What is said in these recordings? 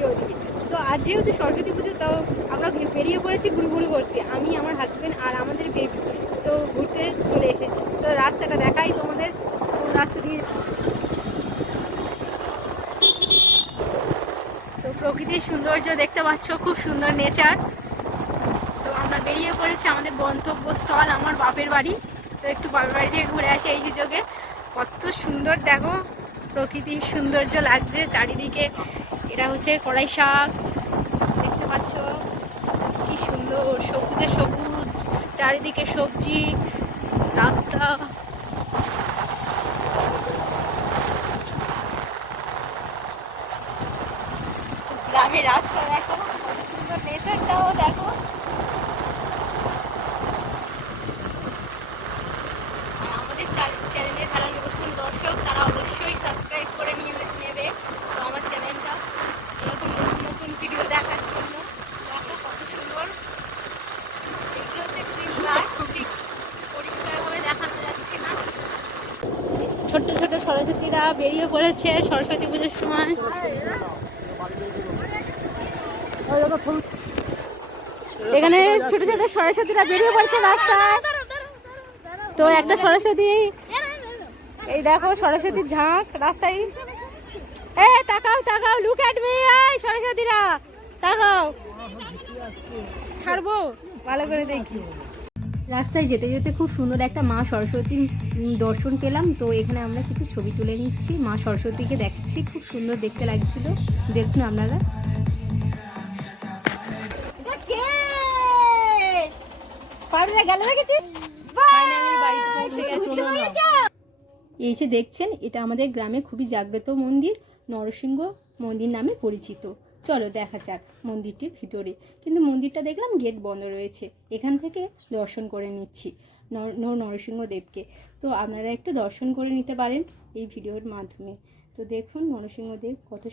এদিকে ওদিকে। তো আজ যেহেতু সরস্বতী পুজো, তো আমরা বেরিয়ে পড়েছি ঘুরঘুরি করতে, আমি, আমার হাজব্যান্ড আর আমাদের বেবি। তো ঘুরতে চলে এসেছি। তো রাস্তাটা দেখাই তোমাদের, কোন রাস্তা দিয়ে। তো প্রকৃতির সৌন্দর্য দেখতে পাচ্ছ, খুব সুন্দর নেচার। তো আমরা বেরিয়ে পড়েছি আমাদের গন্তব্যস্থল, আমার বাপের বাড়ি। তো একটু বাপের বাড়ি থেকে ঘুরে আসি এই সুযোগে। কত সুন্দর দেখো, প্রকৃতির সৌন্দর্য লাগছে চারিদিকে। এটা হচ্ছে কড়াই শাক, দেখতে পাচ্ছ কি সুন্দর, সবুজে সবুজ, চারিদিকে সবজি, রাস্তা। গ্রামের রাস্তা দেখো, কত সুন্দর নেচারটাও দেখো। আমাদের চ্যানেলে যারা নতুন দর্শক, তারা অবশ্যই সাবস্ক্রাইব করে নেবে তো আমার চ্যানেলটা, এরকম নতুন নতুন ভিডিও দেখার জন্য। দেখো কত সুন্দর, এগুলো হচ্ছে প্লাস্টিক, পরিষ্কারভাবে দেখানো যাচ্ছে না। ছোট্ট ছোট সরস্বতীরা বেরিয়ে পড়েছে সরস্বতী পুজোর সময়। এখানে ছোট ছোট সরস্বতীরা বেরিয়ে পড়ছে রাস্তায়। তো একটা সরস্বতী, এই দেখো সরস্বতীর ঝাঁক রাস্তায়। তাকাও তাকাও, লুক এট মি, এই সরস্বতীরা তাকাও, ছাড়বো ভালো করে দেখি। রাস্তায় যেতে যেতে খুব সুন্দর একটা মা সরস্বতীর দর্শন পেলাম। তো এখানে আমরা কিছু ছবি তুলে নিচ্ছি, মা সরস্বতীকে দেখাচ্ছি, খুব সুন্দর দেখতে লাগছিল। দেখুন আপনারা। এই যে দেখছেন, এটা আমাদের গ্রামে খুবই জাগ্রত মন্দির, নরসিংহ মন্দির নামে পরিচিত। চলো দেখা যাক মন্দিরটির ভিতরে। কিন্তু মন্দিরটা দেখলাম গেট বন্ধ রয়েছে, এখান থেকে দর্শন করে নিচ্ছি নরসিংহদেবকে। তো আপনারা একটু দর্শন করে নিতে পারেন এই ভিডিওর মাধ্যমে। তো দেখুন নরসিংহদেব কত,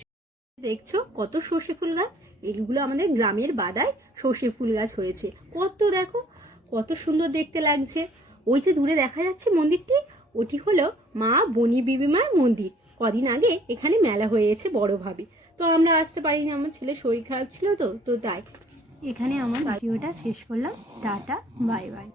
দেখছো কত সর্ষে ফুল গাছ, এগুলো আমাদের গ্রামের বাদায় সর্ষে ফুল গাছ হয়েছে। কত দেখো, কত সুন্দর দেখতে লাগছে। ওই যে দূরে দেখা যাচ্ছে মন্দিরটি, ওটি হলো মা বনি বিবিমার মন্দির। কদিন আগে এখানে মেলা হয়েছে বড়ভাবে। তো আমরা আসতে পারিনি, আমার ছেলের শরীর খারাপ ছিল, তো তাই। এখানে আমার ভিডিওটা শেষ করলাম। Tata, bye bye.